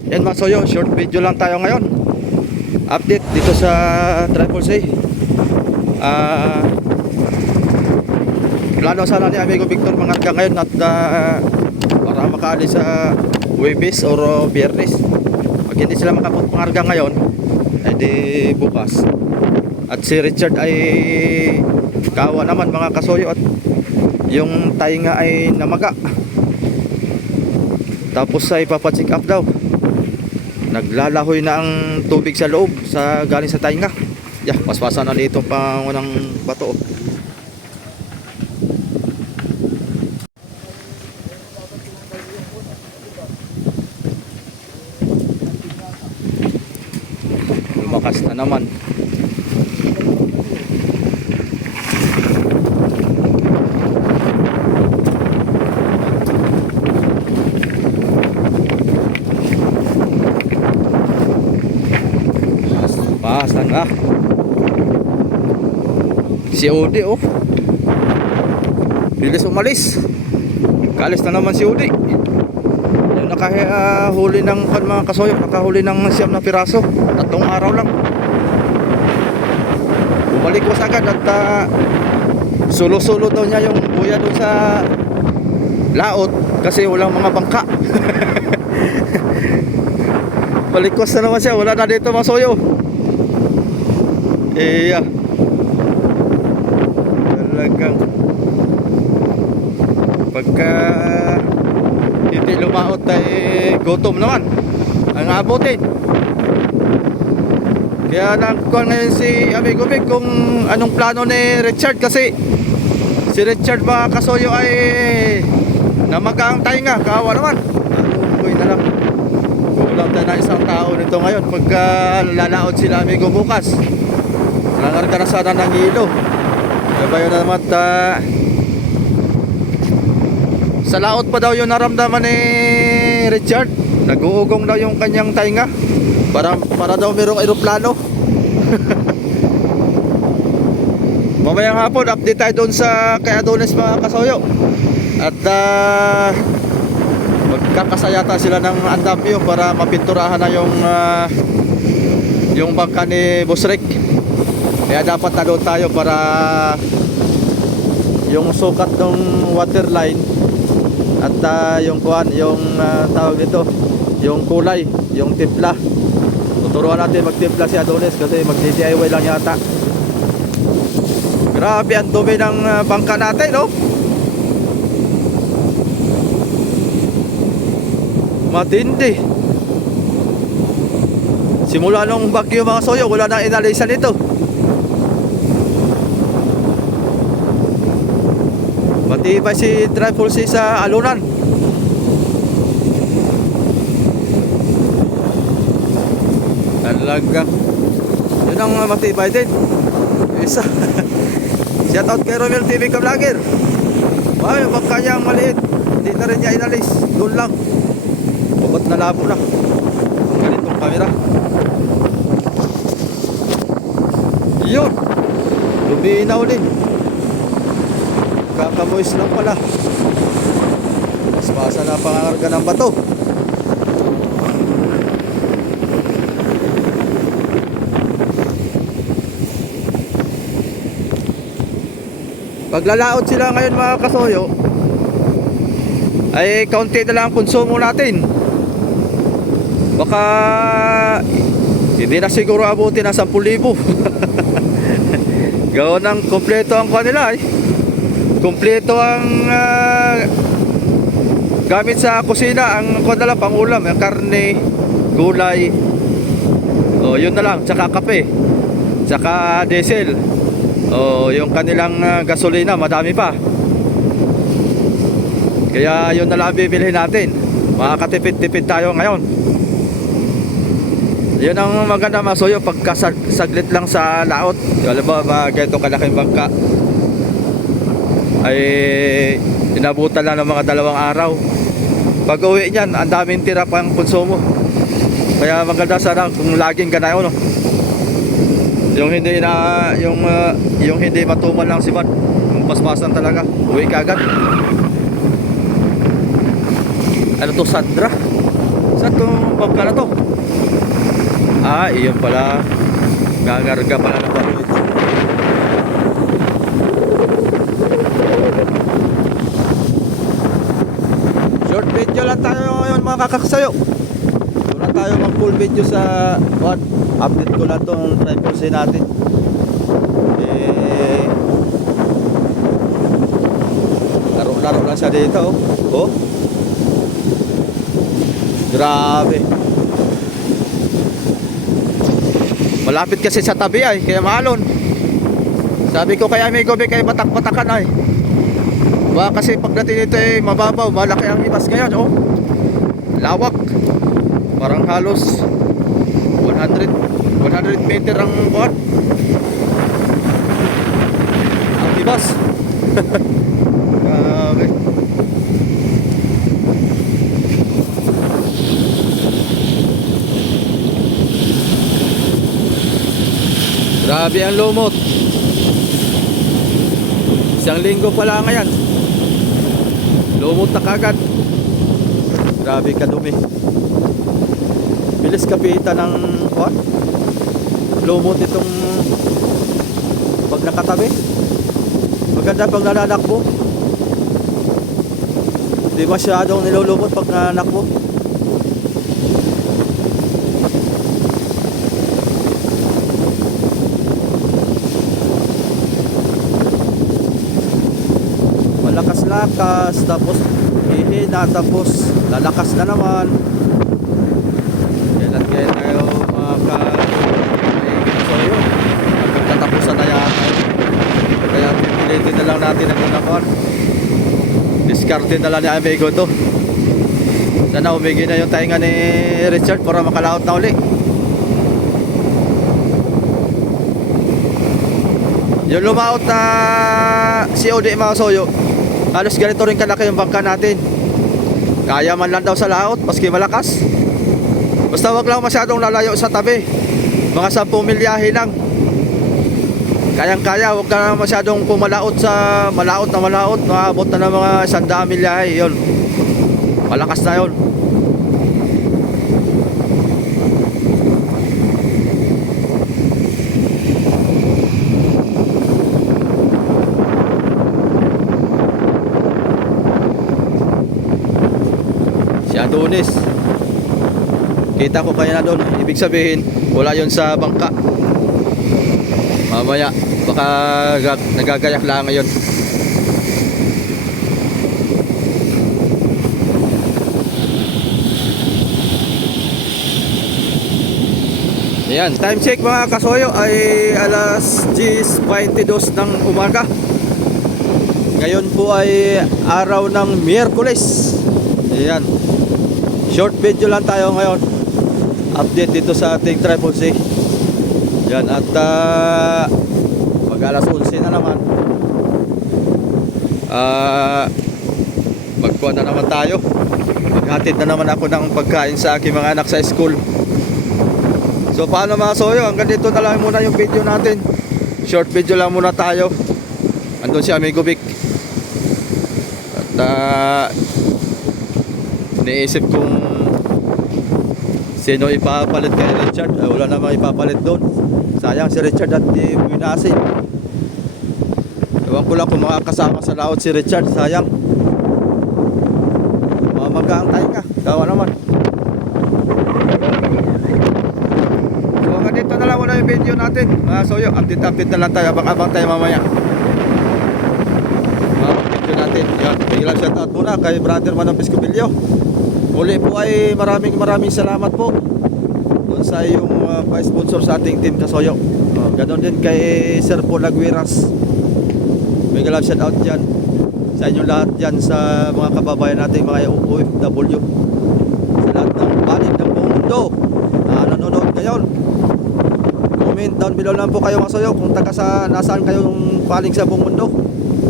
Yan mga soyo, short video lang tayo ngayon. Update dito sa Triple C. Plano sana ni Amigo Victor mangarga ngayon at para makaalis sa Huwebes or Biyernes. Pag hindi sila makapagpangarga ngayon, ay di bukas. At si Richard ay kawa naman mga kasoyo at yung tainga ay namaga. Tapos ay papacheck up daw. Naglalahoy na ang tubig sa loob sa galing sa tainga. Paspasan na dito pa ng bato. Lumakas na naman. Pasan na. Si Odi oh. Bilis umalis. Kalis na naman si Odi. Yung nakahuli ng mga kasoyo, nakahuli ng siyam na piraso. 3 araw lang. Bumalik ko agad at solo-solo daw niya yung buya doon sa laot kasi walang mga bangka. Balikos na naman siya, wala na dito mga soyo. Talagang pagka hindi lumaot ay gutom naman ang abutin. Kaya nagkuhan ngayon si Amigo Vic kung anong plano ni Richard kasi si Richard mga kasoyo ay namaga ang tainga, kawa naman. Uy na lang. Kulang tayo na isang tao nito ngayon pagka lalaot sila Amigo bukas. Nangarga na sana ng ilo. Diba yun naman sa laot pa daw yung naramdaman ni Richard. Nag-uugong daw yung kanyang tainga. Para daw merong aeroplano. Mamayang hapon update tayo doon sa kay Adonis mga kasoyo. At magkakasayata sila ng andamyo para mapinturahan na yung bangka ni Boss Rick. Kaya dapat na doon tayo para yung sukat ng waterline at yung kuhan, yung tawag dito, yung kulay, yung timpla. Tuturuan natin magtimpla si Adonis kasi mag-DIY lang yata. Grabe ang dumi ng bangka natin, no? Matindi. Simula nung bagyo mga soyo, wala nang inalisan ito. Matibay si Triple C sa alunan. Talaga. Yun ang matibay din. Isa. Shout out kay Romel TV ka vlogger. Ay, yung bangka niyang maliit. Hindi na rin niya inalis. Doon lang. Bukot na labo na. Ang ganitong camera. Yun. Luminaw din. Kakamoys lang pala. Mas na pangarga ng bato. Paglalaot sila ngayon mga kasoyo ay kaunti na lang ang konsumo natin. Baka hindi na siguro abutin na 10,000. Gawin ng kompleto ang kanila kompleto ang gamit sa kusina. Ang kanila pangulam, ang karne, gulay, yun na lang, tsaka kape, tsaka diesel, yung kanilang gasolina madami pa. Kaya yun na lang bibilhin natin. Makakatipid-tipid tayo ngayon. Yun ang maganda masoyo pagka saglit lang sa laot. Alam ba ganito kalaking bangka ay inabutan lang ng mga 2 araw. Pag uwi niyan, ang daming tira pang konsumo. Kaya maganda sana kung laging ganayon, no? Yung hindi matumal lang si Van. Yung paspasan talaga, uwi ka agad. Ano to, Sandra? Saan tong bangka na to? Ah, iyon pala. Gagarga pala ng bangka ito. Short video lang tayo ngayon mga kakaksayo. Wala tayo mag full video sa what? Update ko lang tong Triple C natin. Laro-laro lang siya dito. Oh. Grabe. Malapit kasi sa tabi ay, kaya maalon. Sabi ko kaya may gobe kay batak-batakan ay. Baka kasi pagdating dito ay mababaw, malaki ang ibas ngayon, oh. Lawak. Parang halos 100 meter ang buwan. Ang ibas. Grabe. Grabe ang lumot. Isang linggo pa lang ngayon. Lumot na kagad. Grabe kadumi. Bilis kapitan ng what? Lumot itong pag nakatabi. Maganda pag nananakbo. Hindi masyadong nilulumot pag nananakbo. Malakas-lakas, tapos hihina, tapos lalakas na naman. Kailan kaya tayo so yun, magkatapusan na yata. Kaya pipilitin na lang natin ang unakon. Diskarte na lang ni amigo to. Sana umigi na yung tainga ni Richard para makalaot na uli. Yung lumaot na COD mga soyo, halos ganito rin kalaki yung bangka natin. Kaya man lang daw sa laot, maski malakas. Basta wag lang masyadong lalayo sa tabi. Mga 10 milyahe lang. Kayang-kaya, wag ka masyadong pumalaot sa malaot na malaot. Maabot na ng mga 100 milyahe. Yun. Malakas na yun. Si Adonis, kita ko kaya na doon. Ibig sabihin wala yon sa bangka. Mamaya baka nagagayak lang ngayon. Ayan, time check mga kasoyo ay alas 10:22 ng umaga. Ngayon po ay araw ng Miyerkules. Ayan, short video lang tayo ngayon. Update dito sa ating Triple C. Yan, at mag alas 11 na naman. Magkuha na naman tayo. Maghatid na naman ako ng pagkain sa aking mga anak sa school. So paano mga soyo, hanggang dito na lang muna yung video natin. Short video lang muna tayo. Andun si Amigo Vic. At iniisip kong sino ipapalit kay Richard. Wala namang ipapalit doon. Sayang si Richard at di Buinasin. Ewan ko lang kung makakasama sa laot si Richard. Sayang. Mamagaang tayo nga. Dawa naman. So hanggang dito na lang muna yung video natin. Mga soyo, update na lang tayo. Abang-abang tayo mamaya. Video natin. Yan. Biglang shoutout muna kay Brother Manong Piscobilio. Muli po ay maraming salamat po doon sa yung pa-sponsor sa ating team Kasoyo. Ganon din kay Sir Paul Aguiras. May galap shout out dyan sa inyo lahat dyan, sa mga kababayan natin, mga OFW, sa lahat ng panig ng buong mundo na nanonood ngayon. Comment down below lang po kayo mga Kasoyo kung nasaan kayong panig sa buong mundo.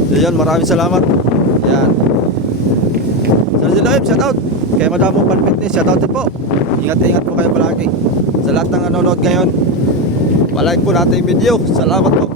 So yun, maraming salamat. Yan. Sir Ziloib, shout out kay Madam Pan Fitness, shout out din po. Ingat po kayo palagi. Sa lahat ng nanonood ngayon, palike po natin yung video. Salamat po.